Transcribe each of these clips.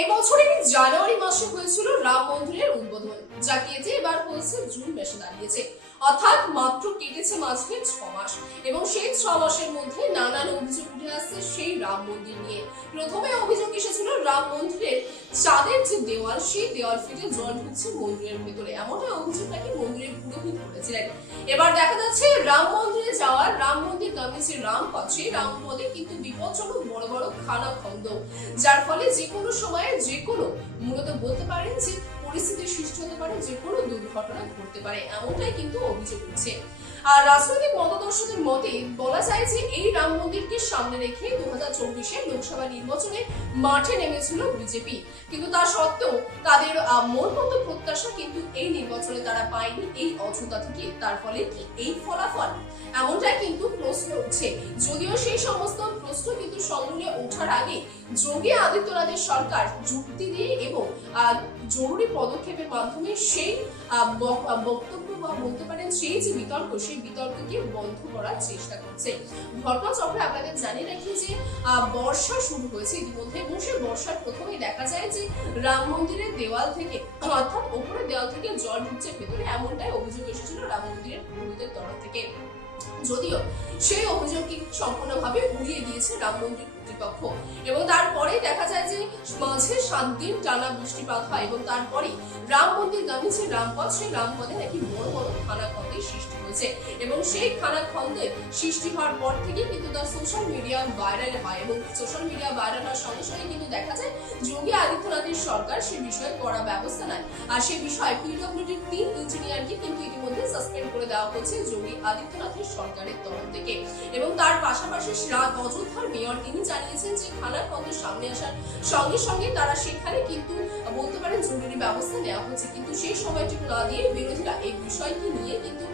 এই বছরের জানুয়ারি মাসে হয়েছিল রাম মন্দিরের উদ্বোধন, যা কেটে এবার হয়েছে জুন মাসে দাঁড়িয়েছে। অর্থাৎ মাত্র কেটেছে মাঝে 6 মাস, এবং সেই 6 মাসের মধ্যে নানান অভিযোগ উঠে আসছে সেই রাম মন্দির নিয়ে। প্রথমে অভিযোগ এসেছিল রাম মন্দিরের চাঁদের যে দেওয়াল, সেই দেওয়াল ফেটে জল ঢুকছে মন্দিরের ভেতরে, এমনটা অভিযোগ নাকি মন্দিরের পুরোহিত করেছিলেন। এবার দেখা যাচ্ছে রাম মন্দিরে যাওয়ার, রাম মন্দির গামী যে রাম পথ, সেই রাম পথে কিন্তু বিপজ্জনক বড় বড় খানা খন্দ, যার ফলে যে কোনো সময়ে যে কোনো, মূলত বলতে পারেন যে পরিস্থিতির সৃষ্টি হতে পারে, যে কোনো দুর্ঘটনা ঘটতে পারে, এমনটাই কিন্তু অভিযোগ উঠছে। আর রাজনৈতিক মতদর্শীদের মতে বলা যায় যে এই রাম মন্দিরকে সামনে রেখে 2024 লোকসভা নির্বাচনে মাঠে নেমেছিল বিজেপি, কিন্তু তা সত্ত্বেও তাদের মন মতো প্রত্যাশা কিন্তু এই নির্বাচনে তারা পায়নি এই অযোধ্যা থেকে। তার ফলে কি এই ফলাফল, এমনটাই কিন্তু প্রশ্ন উঠছে। যদিও সেই সমস্ত প্রশ্ন কিন্তু সমূলে ওঠার আগে যোগী আদিত্যনাথের সরকার যুক্তি দিয়ে এবং জরুরি পদক্ষেপের মাধ্যমে সেই বক্তব্য বা বলতে পারেন সেই যে বিতর্ক, সেই বিতর্ককে বন্ধ করার চেষ্টা করছে। ঘটনাচক্রে আপনাদের জানিয়ে রাখি যে বর্ষা শুরু হয়েছে ইতিমধ্যে, এবং সেই বর্ষার প্রথমেই দেখা যায় যে রাম মন্দিরের দেওয়াল থেকে, অর্থাৎ ওপরের দেওয়াল থেকে জল ঢুকছে ভেতরে, এমনটাই অভিযোগ এসেছিল রাম মন্দিরের পুরোহিতের তরফ থেকে। যদিও সেই অভিযোগকে সম্পূর্ণভাবে উড়িয়ে দিয়েছে রাম মন্দির কর্তৃপক্ষ, এবং তারপরে দেখা যায় যে মাঝে 7 দিন টানা বৃষ্টিপাত হয়, এবং তারপরে রাম মন্দির গামী যে রামপথ, সেই রামপথে নাকি বড় বড় খানা খন্দের সৃষ্টি হয়েছে, এবং সেই খানা খন্দের সৃষ্টি হওয়ার পর থেকে কিন্তু তার সোশ্যাল মিডিয়া ভাইরাল হয়, এবং সোশ্যাল মিডিয়া ভাইরাল হওয়ার সঙ্গে সঙ্গে কিন্তু দেখা যায় যোগী আদিত্যনাথের সরকার সে বিষয়ে কড়া ব্যবস্থা নেয়। আর সে বিষয়ে পিডব্লিউডির 3 ইঞ্জিনিয়ারকে কিন্তু ইতিমধ্যে সাসপেন্ড করে দেওয়া হয়েছে যোগী আদিত্যনাথের সরকারের তরফ থেকে। এবং তার পাশাপাশি অযোধ্যার মেয়র তিনি জানিয়েছেন যে খানা খন্দের সামনে আসার সঙ্গে সঙ্গে তারা সেখানে কিন্তু বলতে পারেন জরুরি ব্যবস্থা নেওয়া হচ্ছে, কিন্তু সেই সময়টুকু না দিয়ে বিরোধীরা এই বিষয়টি নিয়ে কিন্তু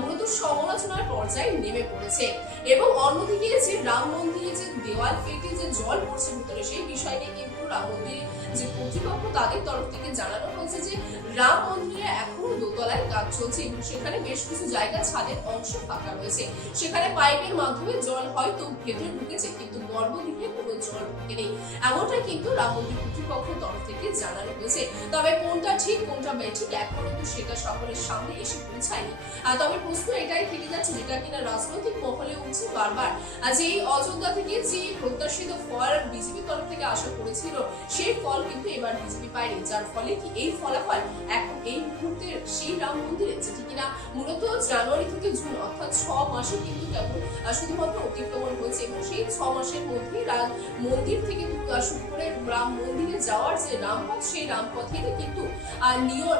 মূলত সমালোচনার পর্যায়ে নেমে পড়েছে। এবং অন্যদিকে যে রাম মন্দিরে যে দেওয়াল ফেটে যে জল পড়ছে ভিতরে, সেই বিষয় নিয়ে কিন্তু রাম মন্দিরে যে কর্তৃপক্ষ তাদের তরফ থেকে জানানো হয়েছে যে রাম মন্দিরে এখনো দোতলায় কাজ চলছে, এবং সেখানে বেশ কিছু জায়গা ছাদের অংশ ফাঁকা রয়েছে, সেখানে পাইপের মাধ্যমে জল হয়তো ভেতরে ঢুকেছে, কিন্তু গর্ভগৃহে কোনো জল ঢুকে নেই, এমনটা কিন্তু রাম মন্দির কর্তৃপক্ষের তরফ থেকে জানানো হয়েছে। তবে কোনটা ঠিক কোনটা বেঠিক এখনো কিন্তু সেটা সকলের সামনে এসে পৌঁছায়নি। তবে প্রশ্ন এটাই থেকে যাচ্ছে, যেটা কিনা রাজনৈতিক মহলে উঠছে বারবার, যে এই অযোধ্যা থেকে যে প্রত্যাশিত ফল বিজেপির তরফ থেকে আশা করেছিল, সেই ফল কিন্তু এবার বিজেপি পায়নি, যার ফলে কি এই ফলাফল এখন এই মুহূর্তে সেই রাম মন্দিরে, যেটি কিনা মূলত জানুয়ারি থেকে জুন অর্থাৎ 6 মাসে কিন্তু কেবল শুধুমাত্র অতিক্রমণ হয়েছে, এবং সেই 6 মাসের মধ্যে রাম মন্দির থেকে শুরু করে রাম মন্দিরে যাওয়ার যে রামপথ, সেই রামপথের কিন্তু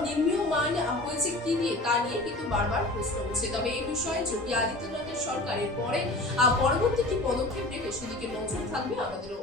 নির্মীয়মান হয়েছে কি নিয়ে, তা নিয়ে কিন্তু বারবার প্রশ্ন উঠছে। তবে এই বিষয়ে যোগী আদিত্যনাথের সরকারের পরে পরবর্তী কি পদক্ষেপ নেবে সেদিকে নজর থাকবে আমাদেরও।